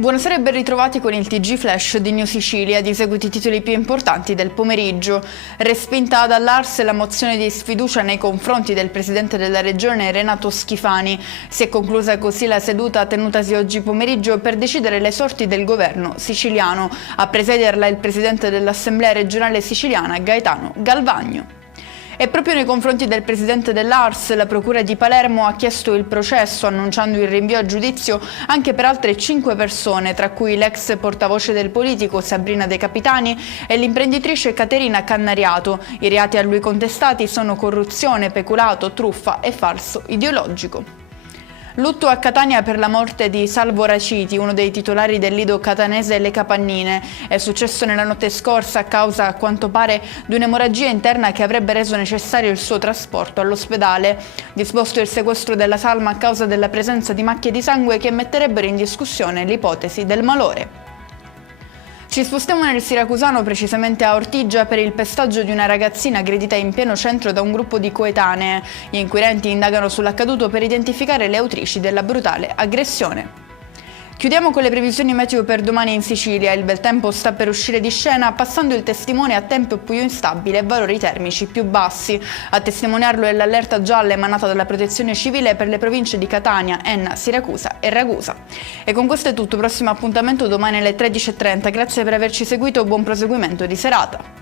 Buonasera e ben ritrovati con il TG Flash di New Sicilia. Di seguito i titoli più importanti del pomeriggio. Respinta dall'Ars la mozione di sfiducia nei confronti del presidente della regione Renato Schifani. Si è conclusa così la seduta tenutasi oggi pomeriggio per decidere le sorti del governo siciliano. A presiederla il presidente dell'Assemblea regionale siciliana Gaetano Galvagno. E proprio nei confronti del presidente dell'Ars, la Procura di Palermo ha chiesto il processo, annunciando il rinvio a giudizio anche per altre 5 persone, tra cui l'ex portavoce del politico Sabrina De Capitani e l'imprenditrice Caterina Cannariato. I reati a lui contestati sono corruzione, peculato, truffa e falso ideologico. Lutto a Catania per la morte di Salvo Raciti, uno dei titolari del lido catanese Le Capannine. È successo nella notte scorsa a causa, a quanto pare, di un'emorragia interna che avrebbe reso necessario il suo trasporto all'ospedale. Disposto il sequestro della salma a causa della presenza di macchie di sangue che metterebbero in discussione l'ipotesi del malore. Ci spostiamo nel siracusano, precisamente a Ortigia, per il pestaggio di una ragazzina aggredita in pieno centro da un gruppo di coetanee. Gli inquirenti indagano sull'accaduto per identificare le autrici della brutale aggressione. Chiudiamo con le previsioni meteo per domani in Sicilia. Il bel tempo sta per uscire di scena, passando il testimone a tempo più instabile e valori termici più bassi. A testimoniarlo è l'allerta gialla emanata dalla Protezione Civile per le province di Catania, Enna, Siracusa e Ragusa. E con questo è tutto, prossimo appuntamento domani alle 13:30. Grazie per averci seguito, buon proseguimento di serata.